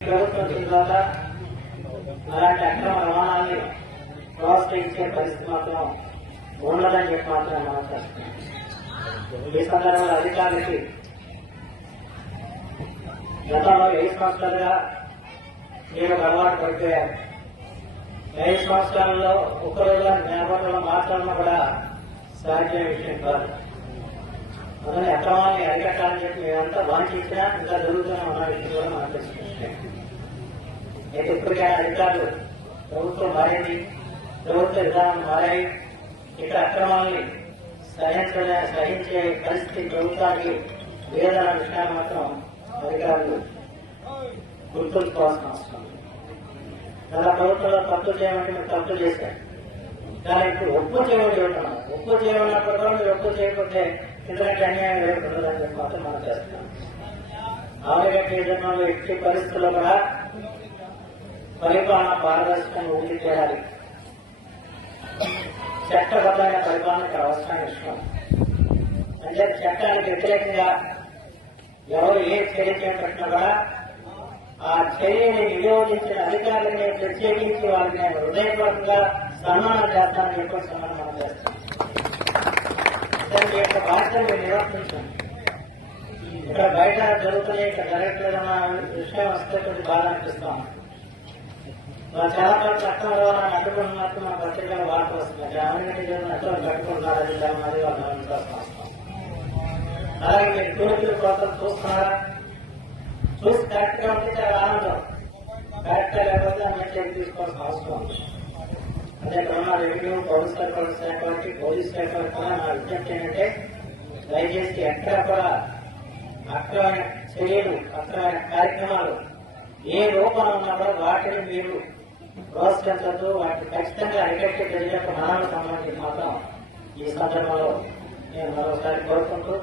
ప్రభుత్వం వచ్చిన తర్వాత అలాంటి అక్రమ రవాణాన్ని ప్రోత్సహించే పరిస్థితి మాత్రం ఉండదని చెప్పి మాత్రం మనం ఈ సందర్భంలో అధికారులకి గతంలో ఐదు సంవత్సరాలుగా మీరు అలవాటు పడిపోయాను. ఎయిస్ సంవత్సరాలలో ఒక్కరోజు జ్ఞాపకంలో మాట్లాడడం కూడా సాధ్యమైన విషయం కాదు. అందుకని అక్రమాన్ని అరికట్టాలని చెప్పి మేమంతా వాంఛించినా ఇంకా జరుగుతూనే ఉన్న విషయం కూడా మనం తెలుసుకుంటున్నాం అయితే ఇప్పటికైనా అధికారులు ప్రభుత్వం మారింది ప్రభుత్వ విధానం మారాయి ఇక అక్రమాల్ని సహించలే సహించే పరిస్థితి ప్రభుత్వానికి లేదన్న విషయాన్ని మాత్రం అధికారులు గుర్తుంచుకోవాల్సిన అవసరం అలా ప్రభుత్వంలో తప్పు చేయమంటే మీరు తప్పు చేశారు. కానీ ఇప్పుడు ఒప్పు చేయమని చెబుతున్నాం. ఒప్పు చేయమన్నప్పుడు కూడా మీరు ఒప్పు చేయకపోతే ఎందుకంటే అన్యాయం లేకుంటుందని చెప్పి మాత్రం మనం చేస్తున్నాం ఆవిడగట్టి యజమానులు ఎట్టి పరిస్థితుల్లో కూడా పరిపాలన పారదర్శకంగా ఉంది చేయాలి. చట్టబద్ధమైన పరిపాలన ఇక్కడ అవసరమైన విషయం అంటే చట్టానికి వ్యతిరేకంగా ఎవరు ఏ చర్య చేపట్టినా కూడా ఆ చర్యని నిరోధించిన అధికారులని ప్రత్యేకించి వారిని నేను హృదయపూర్వకంగా సన్మానం చేస్తానని చెప్పి సన్మానం చేస్తాను దాని యొక్క బాధ్యత ఇక్కడ బయట జరుగుతున్నాయి ఇక్కడ జరగట్లేదన్న విషయం వస్తే కొంచెం బాధ అనిపిస్తాం మన చాలా మంది చట్టం వాళ్ళని అడ్డుకుంటున్నట్టు మన పత్రికల వార్త వస్తుంది. గ్రామీణ అటువంటి కట్టుకుంటున్నారు అది జరగదు వాళ్ళు అలాగే మీరు కోరికల కోసం చూస్తున్నారా? చూసి కరెక్ట్గా ఉంటే చాలా ఆనందం. కరెక్ట్ లేకపోతే ఆ మెసేజ్ తీసుకోవాల్సిన అవసరం ఉంది అదే కరోనా రెవెన్యూ పౌర సరఫరాల శాఖ వారికి పోలీస్ శాఖ వారికి కూడా నా విజ్ఞప్తి ఏంటంటే దయచేసి ఎక్కడ కూడా అక్రమైన చర్యలు అక్రమైన కార్యక్రమాలు ఏ రూపంలో ఉన్నా కూడా వాటిని మీరు ప్రోత్సహించద్దు. వాటిని ఖచ్చితంగా అరికట్టే చర్యలకు మనాలకు సంబంధించి మాత్రం ఈ సందర్భంలో నేను మరోసారి కోరుకుంటూ